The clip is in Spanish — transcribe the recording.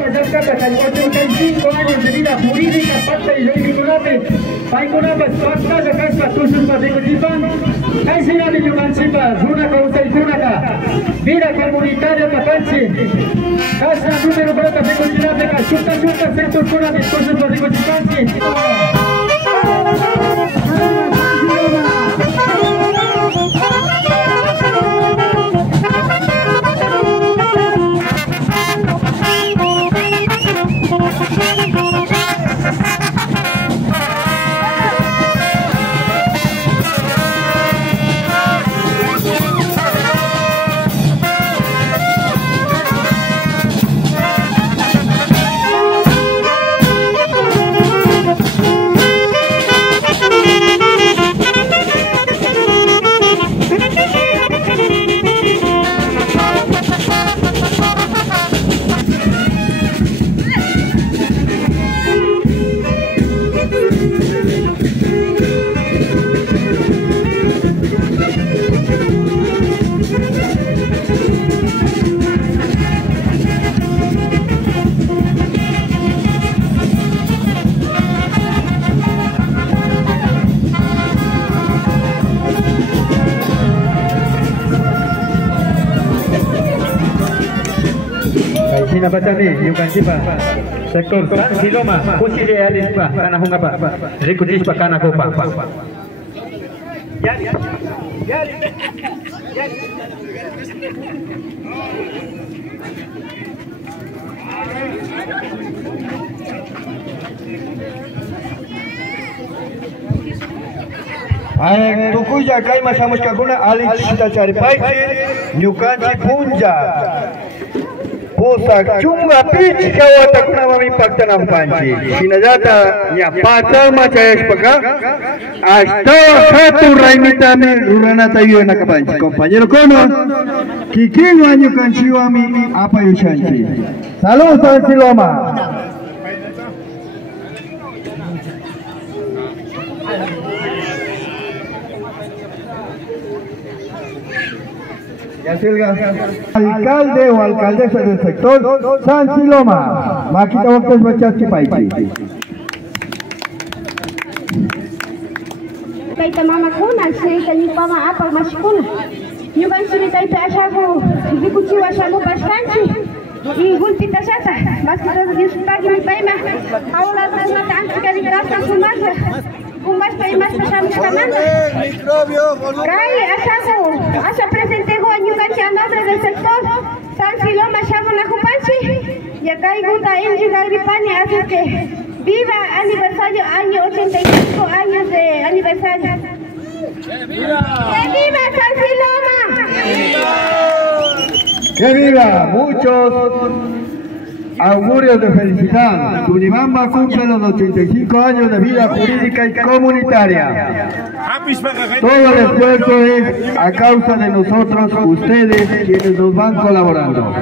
Payascata, 85 años de vida jurídica, parte y ley vinculante. Paikunapa, Swakta, Kaspa, Tushuspa, Dikuchipan, Kaisina de Yumanchipa, Runaka, Usai Tunaka, vida comunitaria Papanchi, Casa número 4 de Kuchinate, Chuta, sector Kuna, Tushuspa, Dikuchipanchi. Sina baca ni, Yukan Sipa, sektor San Siloma, Kusi de Alispa, Kana Hungapa, Rikutispa Kana Kopa. Tukuya kai masamus kaguna alik sita cari paiki nyukanci punja posa chunga pichi kawata kuna mami pakta na mpanchi sinajata nya pata macaya spaka hasta satu raimita me rurana tayo na kapanchi compañero kono kikiwa nyukanci wami apa yushanchi saludos San Siloma. Alcalde o alcaldesa del sector San Siloma, Makita Waktas Bachaski Paiki. Kaita mama kuna, sirita ni pama apa masikuna. Nyukan sirita ita ashago, vikuchiwa ashago bastante. Y gulpita sata, más que todo Dios pague mi paima. Ahora las mata antes que digrasa su masa. Umas paimas pasamos camando. Kai ashago, asa presente go nyukan a nombre del sector San Siloma ashago na kupanchi. Y acá hay guta en Jigalipani, así que viva aniversario año 85 años de aniversario. ¡Que viva San Siloma! ¡Que viva! Muchos augurios de felicidad. Tunimamba cumple los 85 años de vida jurídica y comunitaria. Todo el esfuerzo es a causa de nosotros, ustedes, quienes nos van colaborando.